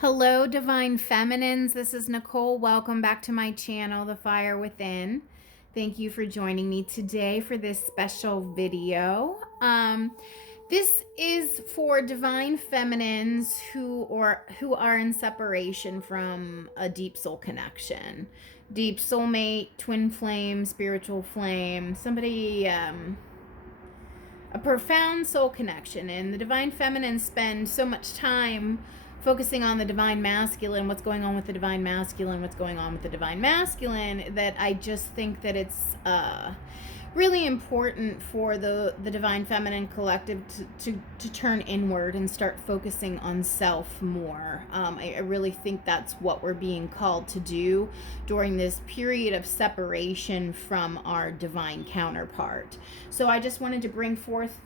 Hello, Divine Feminines. This is Nicole. Welcome back to my channel, The Fire Within. Thank you for joining me today for this special video. This is for Divine Feminines who are in separation from a deep soul connection. Deep soulmate, twin flame, spiritual flame, somebody, a profound soul connection. And the Divine Feminines spend so much time focusing on the divine masculine, what's going on with the divine masculine, that I just think that it's really important for the divine feminine collective to turn inward and start focusing on self more. I really think that's what we're being called to do during this period of separation from our divine counterpart. So I just wanted to bring forth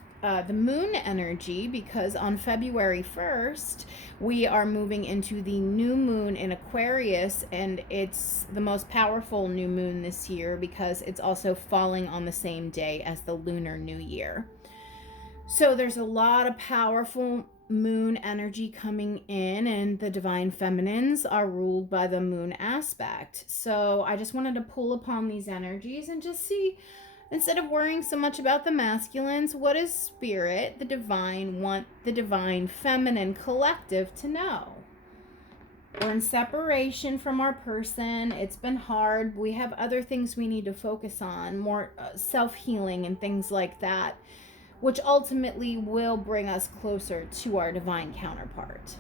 the moon energy, because on February 1st we are moving into the new moon in Aquarius, and it's the most powerful new moon this year because it's also falling on the same day as the Lunar New Year. So there's a lot of powerful moon energy coming in, and the divine feminines are ruled by the moon aspect. So I just wanted to pull upon these energies and just see, instead of worrying so much about the masculines, what does spirit, the divine, want the divine feminine collective to know? We're in separation from our person. It's been hard. We have other things we need to focus on, more self-healing and things like that, which ultimately will bring us closer to our divine counterpart.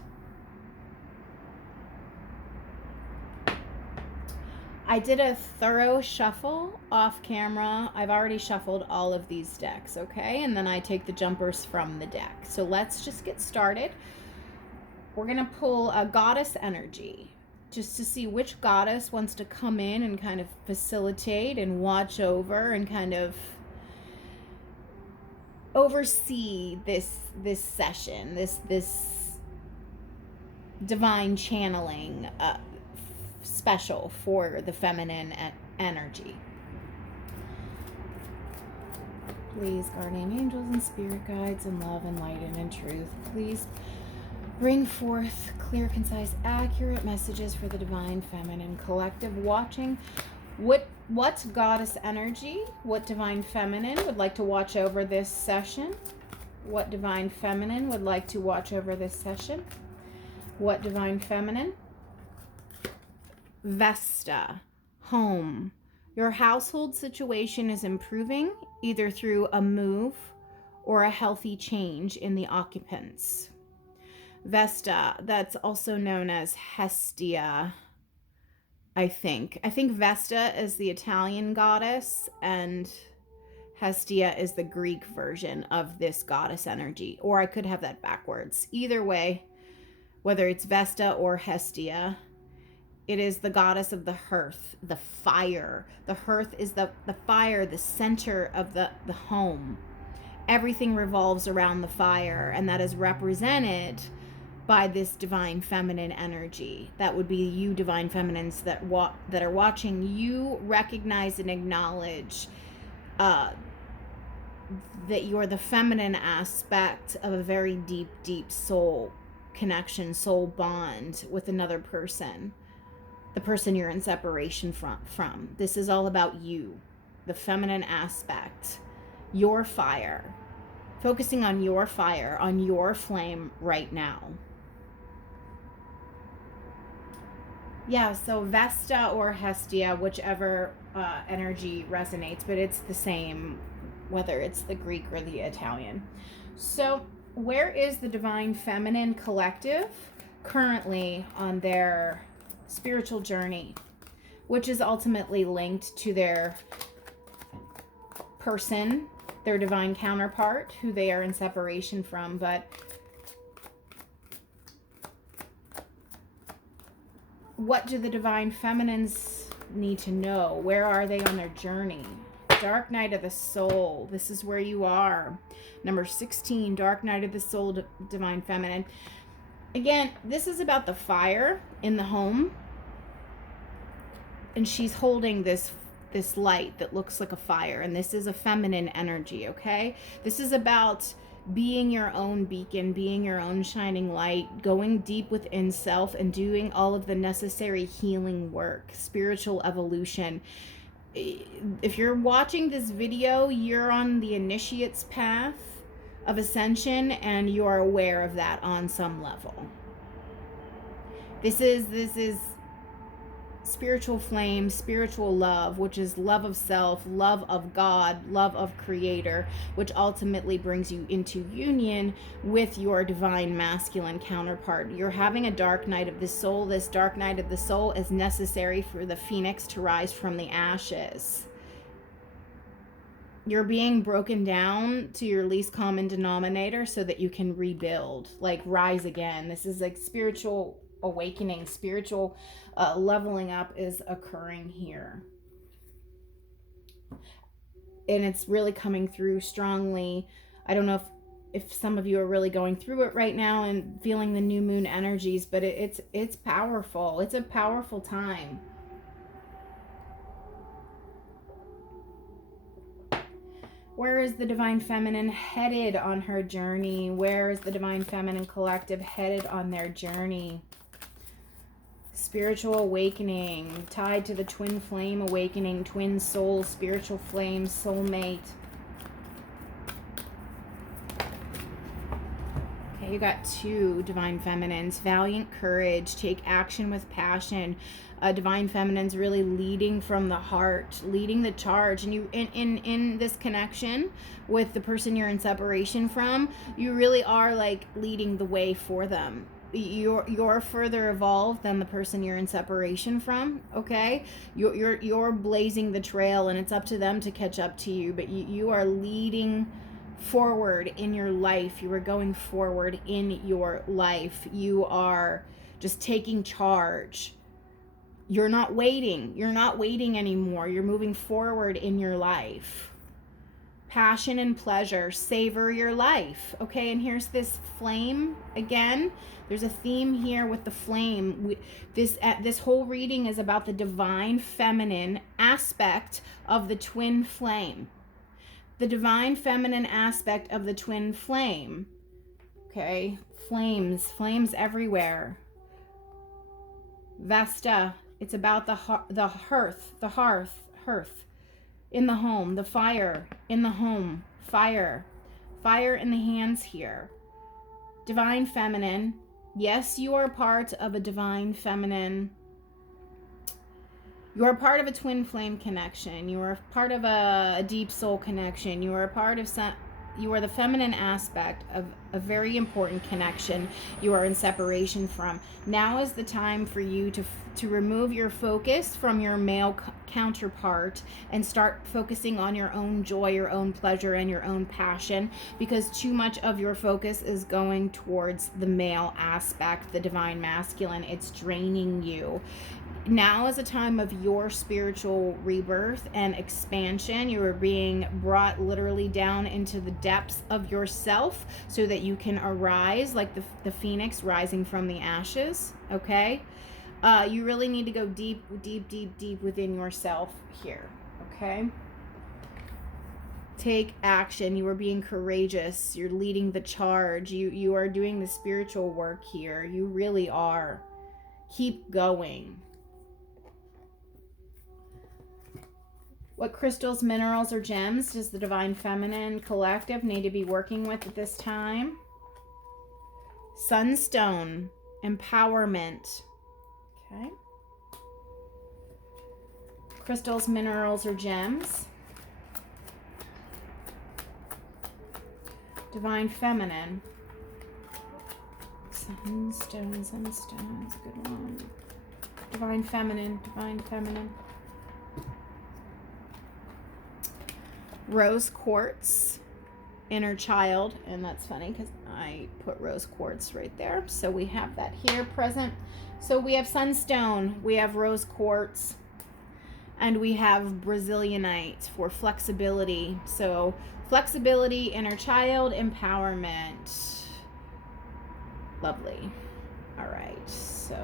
I did a thorough shuffle off camera. I've already shuffled all of these decks, okay? And then I take the jumpers from the deck. So let's just get started. We're going to pull a goddess energy just to see which goddess wants to come in and kind of facilitate and watch over and kind of oversee this session, this divine channeling special for the feminine energy. Please, guardian angels and spirit guides and love and light and in truth, please bring forth clear, concise, accurate messages for the divine feminine collective watching. What goddess energy, what divine feminine would like to watch over this session? What divine feminine would like to watch over this session? What divine feminine? Vesta, home. Your household situation is improving, either through a move or a healthy change in the occupants. Vesta, that's also known as Hestia, I think. I think Vesta is the Italian goddess and Hestia is the Greek version of this goddess energy. Or I could have that backwards. Either way, whether it's Vesta or Hestia, it is the goddess of the hearth, the fire. The hearth is the fire, the center of the home. Everything revolves around the fire, and that is represented by this divine feminine energy. That would be you, divine feminines that are watching. You recognize and acknowledge that you're the feminine aspect of a very deep soul connection, soul bond with another person. The person you're in separation from. This is all about you, the feminine aspect, your fire, focusing on your fire, on your flame right now. Yeah, so Vesta or Hestia, whichever energy resonates, but it's the same, whether it's the Greek or the Italian. So where is the divine feminine collective currently on their spiritual journey, which is ultimately linked to their person, their divine counterpart, who they are in separation from? But what do the divine feminines need to know? Where are they on their journey? Dark night of the soul. This is where you are. Number 16, dark night of the soul, divine feminine. Again, this is about the fire in the home. And she's holding this light that looks like a fire. And this is a feminine energy, okay? This is about being your own beacon, being your own shining light, going deep within self and doing all of the necessary healing work, spiritual evolution. If you're watching this video, you're on the initiate's path of ascension and you are aware of that on some level. This is spiritual flame, spiritual love, which is love of self, love of God, love of Creator, which ultimately brings you into union with your divine masculine counterpart. You're having a dark night of the soul. This dark night of the soul is necessary for the phoenix to rise from the ashes. You're being broken down to your least common denominator so that you can rebuild, like rise again. This is like spiritual awakening, spiritual leveling up is occurring here. And it's really coming through strongly. I don't know if some of you are really going through it right now and feeling the new moon energies, but it's powerful. It's a powerful time. Where is the Divine Feminine headed on her journey? Where is the Divine Feminine Collective headed on their journey? Spiritual awakening, tied to the twin flame awakening, twin soul, spiritual flame, soulmate. Okay, you got 2 Divine Feminines. Valiant courage, take action with passion. Divine Feminine's really leading from the heart, leading the charge. And you, in this connection with the person you're in separation from, you really are like leading the way for them. You're further evolved than the person you're in separation from. Okay, you're blazing the trail, and it's up to them to catch up to you. But you are leading forward in your life. You are going forward in your life. You are just taking charge. You're not waiting. You're not waiting anymore. You're moving forward in your life. Passion and pleasure. Savor your life. Okay, and here's this flame again. There's a theme here with the flame. This whole reading is about the divine feminine aspect of the twin flame. The divine feminine aspect of the twin flame. Okay, flames everywhere. Vesta. It's about the hearth in the home, the fire in the home, fire in the hands here. Divine feminine. Yes, you are part of a divine feminine. You are part of a twin flame connection. You are part of a deep soul connection. You are a part of you are the feminine aspect of a very important connection you are in separation from. Now is the time for you to remove your focus from your male counterpart and start focusing on your own joy, your own pleasure, and your own passion, because too much of your focus is going towards the male aspect, the divine masculine. It's draining you. Now is a time of your spiritual rebirth and expansion. You are being brought literally down into the depths of yourself so that you can arise like the phoenix rising from the ashes. Okay, you really need to go deep within yourself here. Okay, take action. You are being courageous. You're leading the charge. You are doing the spiritual work here. You really are. Keep going. What crystals, minerals, or gems does the Divine Feminine Collective need to be working with at this time? Sunstone, empowerment. Okay. Crystals, minerals, or gems. Divine Feminine. Sunstone, good one. Divine Feminine. Rose quartz, inner child, and that's funny because I put rose quartz right there. So we have that here present. So we have sunstone, we have rose quartz, and we have Brazilianite for flexibility. So flexibility, inner child, empowerment. Lovely. All right, so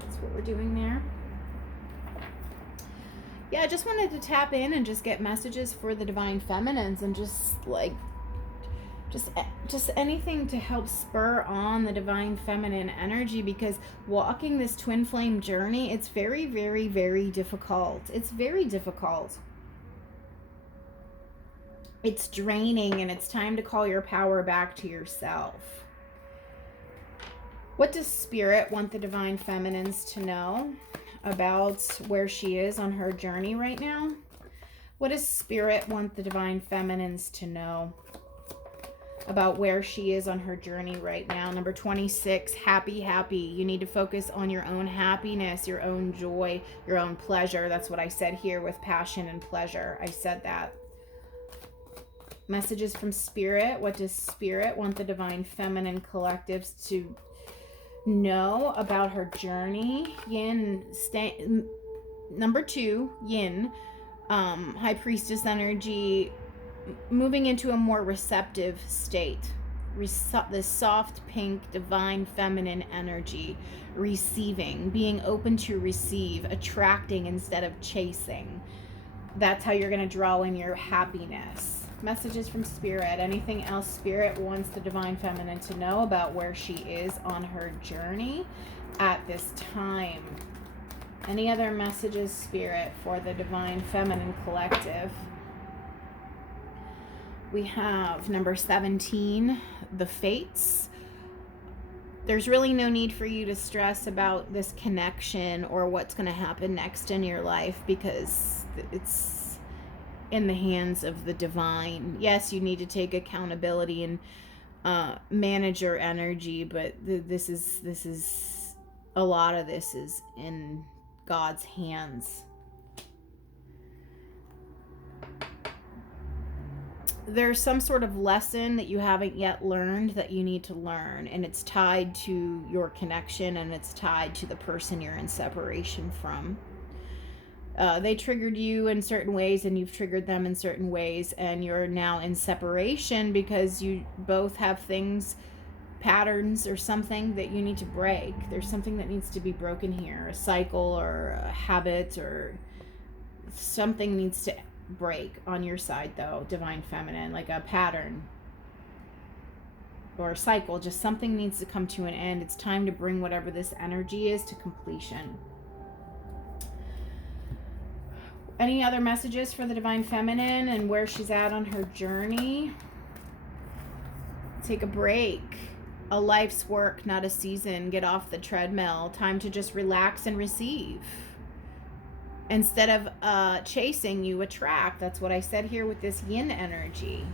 that's what we're doing there. Yeah, I just wanted to tap in and just get messages for the Divine Feminines and just like just anything to help spur on the divine feminine energy, because walking this twin flame journey, it's very, very, very difficult. It's very difficult. It's draining, and it's time to call your power back to yourself. What does Spirit want the divine feminines to know about where she is on her journey right now? What does Spirit want the divine feminines to know about where she is on her journey right now? Number 26, happy. You need to focus on your own happiness, your own joy, your own pleasure. That's what I said here with passion and pleasure. I said that. Messages from Spirit. What does Spirit want the divine feminine collectives to know about her journey? Yin, number 2, Yin, High Priestess energy, moving into a more receptive state. This soft pink divine feminine energy, receiving, being open to receive, attracting instead of chasing. That's how you're going to draw in your happiness. Messages from Spirit. Anything else Spirit wants the divine feminine to know about where she is on her journey at this time? Any other messages, Spirit, for the divine feminine collective? We have number 17, the fates. There's really no need for you to stress about this connection or what's going to happen next in your life, because it's in the hands of the divine. Yes, you need to take accountability and manage your energy, but this is a lot of this is in God's hands. There's some sort of lesson that you haven't yet learned that you need to learn, and it's tied to your connection, and it's tied to the person you're in separation from. They triggered you in certain ways, and you've triggered them in certain ways, and you're now in separation because you both have things, patterns or something that you need to break. There's something that needs to be broken here, a cycle or a habit, or something needs to break on your side, though, divine feminine, like a pattern or a cycle. Just something needs to come to an end. It's time to bring whatever this energy is to completion. Any other messages for the divine feminine and where she's at on her journey? Take a break. A life's work, not a season. Get off the treadmill. Time to just relax and receive. Instead of chasing, you attract. That's what I said here with this yin energy.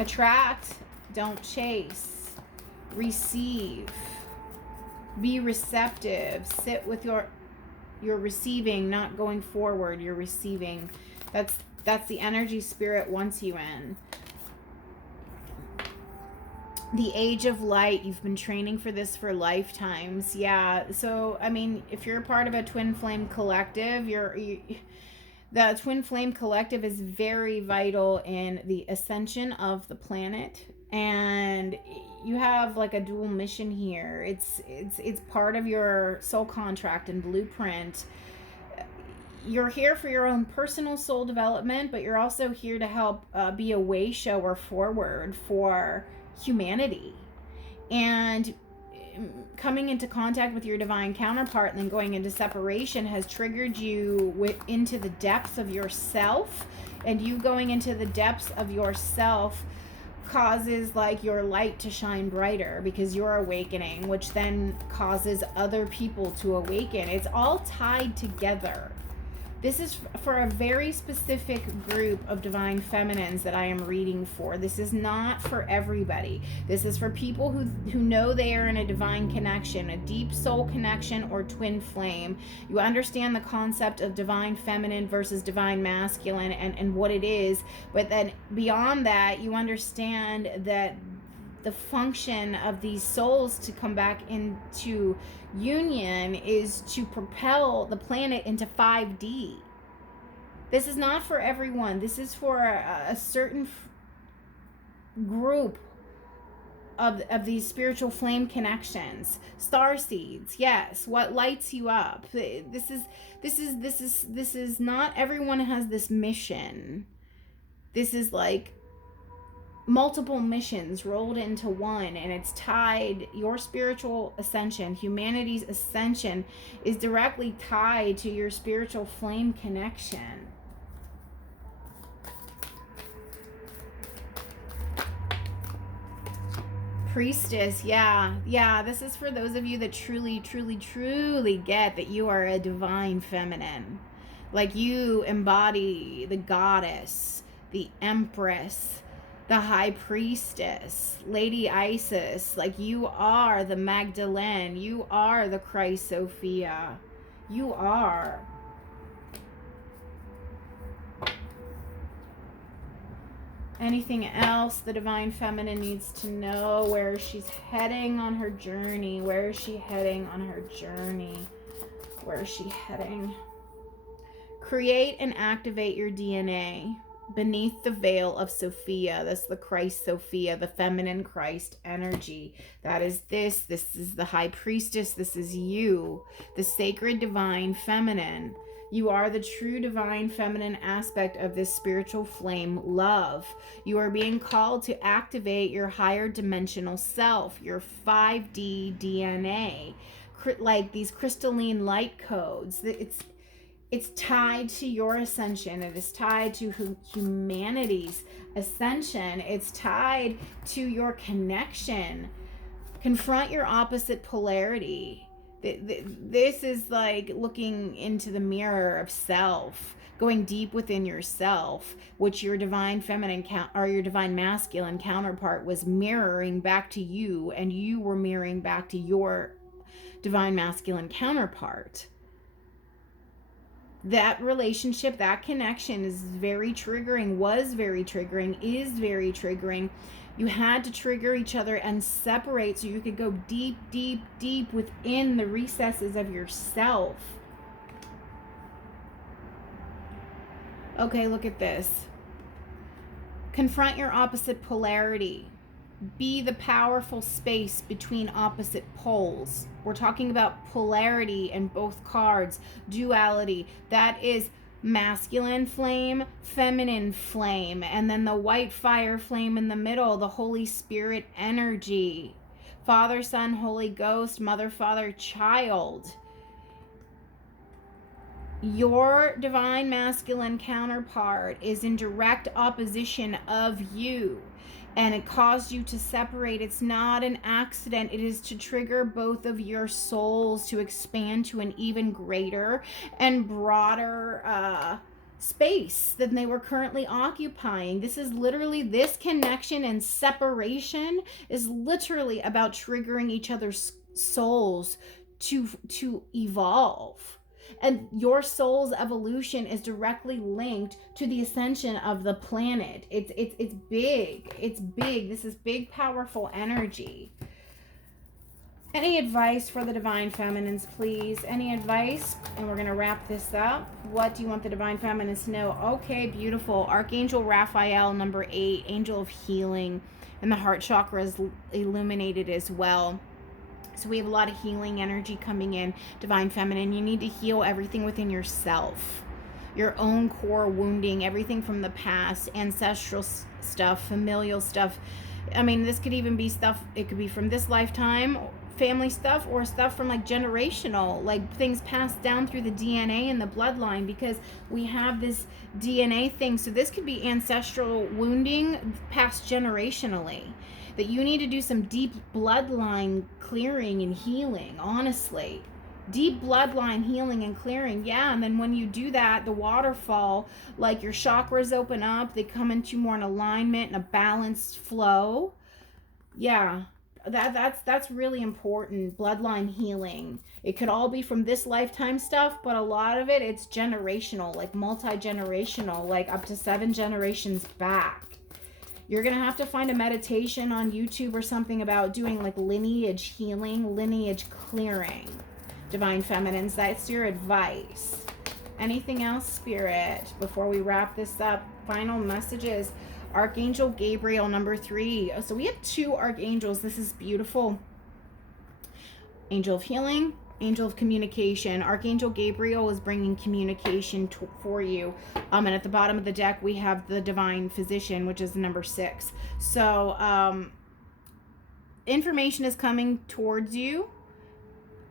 Attract, don't chase. Receive. Be receptive. Sit with your receiving, not going forward. You're receiving. That's the energy Spirit wants you in. The age of light. You've been training for this for lifetimes. Yeah. So, I mean, if you're a part of a twin flame collective, the twin flame collective is very vital in the ascension of the planet, and you have like a dual mission here. It's part of your soul contract and blueprint. You're here for your own personal soul development, but you're also here to help be a way shower forward for humanity. And coming into contact with your divine counterpart and then going into separation has triggered you into the depths of yourself, and you going into the depths of yourself causes like your light to shine brighter because you're awakening, which then causes other people to awaken. It's all tied together. This is for a very specific group of divine feminines that I am reading for. This is not for everybody. This is for people who know they are in a divine connection, a deep soul connection or twin flame. You understand the concept of divine feminine versus divine masculine and what it is. But then beyond that, you understand that the function of these souls to come back into union is to propel the planet into 5D. This is not for everyone. This is for a certain group of these spiritual flame connections. Star seeds, yes. What lights you up? This is not everyone has this mission. This is like multiple missions rolled into one, and it's tied. Your spiritual ascension, humanity's ascension, is directly tied to your spiritual flame connection. Priestess, yeah, this is for those of you that truly get that you are a divine feminine. Like, you embody the goddess, the empress, the high priestess, Lady Isis. Like, you are the Magdalene, you are the Christ Sophia, you are. Anything else the divine feminine needs to know? Where she's heading on her journey? Where is she heading on her journey? Where is she heading? Create and activate your DNA beneath the veil of Sophia. That's the Christ Sophia, the feminine Christ energy. That is this. This is the high priestess. This is you, the sacred divine feminine. You are the true divine feminine aspect of this spiritual flame love. You are being called to activate your higher dimensional self, your 5D DNA, like these crystalline light codes. It's tied to your ascension. It is tied to humanity's ascension. It's tied to your connection. Confront your opposite polarity. This is like looking into the mirror of self, going deep within yourself, which your divine feminine or your divine masculine counterpart was mirroring back to you, and you were mirroring back to your divine masculine counterpart. That relationship, that connection is very triggering, was very triggering, is very triggering. You had to trigger each other and separate so you could go deep, deep, deep within the recesses of yourself. Okay, look at this. Confront your opposite polarity. Be the powerful space between opposite poles. We're talking about polarity in both cards, duality. That is masculine flame, feminine flame, and then the white fire flame in the middle, the Holy Spirit energy. Father, Son, Holy Ghost, Mother, Father, Child. Your divine masculine counterpart is in direct opposition of you, and it caused you to separate. It's not an accident. It is to trigger both of your souls to expand to an even greater and broader space than they were currently occupying. This is literally, this connection and separation is literally about triggering each other's souls to evolve. And your soul's evolution is directly linked to the ascension of the planet. It's big. It's big. This is big, powerful energy. Any advice for the divine feminines, please? Any advice? And we're going to wrap this up. What do you want the divine feminines to know? Okay, beautiful. Archangel Raphael, number 8, angel of healing, and the heart chakra is illuminated as well. So we have a lot of healing energy coming in, divine feminine. You need to heal everything within yourself, your own core wounding, everything from the past, ancestral stuff, familial stuff. I mean, this could even be stuff, it could be from this lifetime, family stuff, or stuff from like generational, like things passed down through the DNA and the bloodline, because we have this DNA thing. So this could be ancestral wounding passed generationally, that you need to do some deep bloodline clearing and healing, honestly. Deep bloodline healing and clearing, yeah. And then when you do that, the waterfall, like your chakras open up, they come into more an alignment and a balanced flow. Yeah, that's really important. Bloodline healing. It could all be from this lifetime stuff, but a lot of it, it's generational, like multi-generational, like up to 7 generations back. You're going to have to find a meditation on YouTube or something about doing like lineage healing, lineage clearing. Divine feminines, that's your advice. Anything else, Spirit, before we wrap this up? Final messages. Archangel Gabriel, number 3. So we have 2 archangels. This is beautiful. Angel of healing, angel of communication. Archangel Gabriel is bringing communication for you. And at the bottom of the deck, we have the divine physician, which is the number 6. So information is coming towards you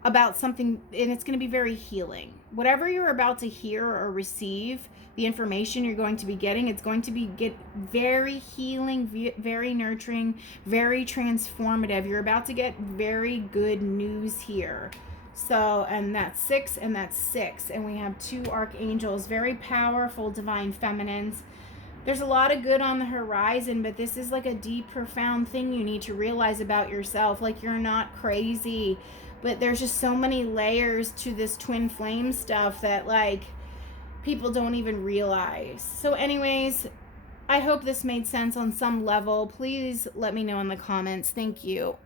about something, and it's going to be very healing. Whatever you're about to hear or receive, the information you're going to be getting, it's going to be very healing, very nurturing, very transformative. You're about to get very good news here. So, and that's 6 and that's 6. And we have 2 archangels, very powerful divine feminines. There's a lot of good on the horizon, but this is like a deep, profound thing you need to realize about yourself. Like, you're not crazy, but there's just so many layers to this twin flame stuff that, like, people don't even realize. So anyways, I hope this made sense on some level. Please let me know in the comments. Thank you.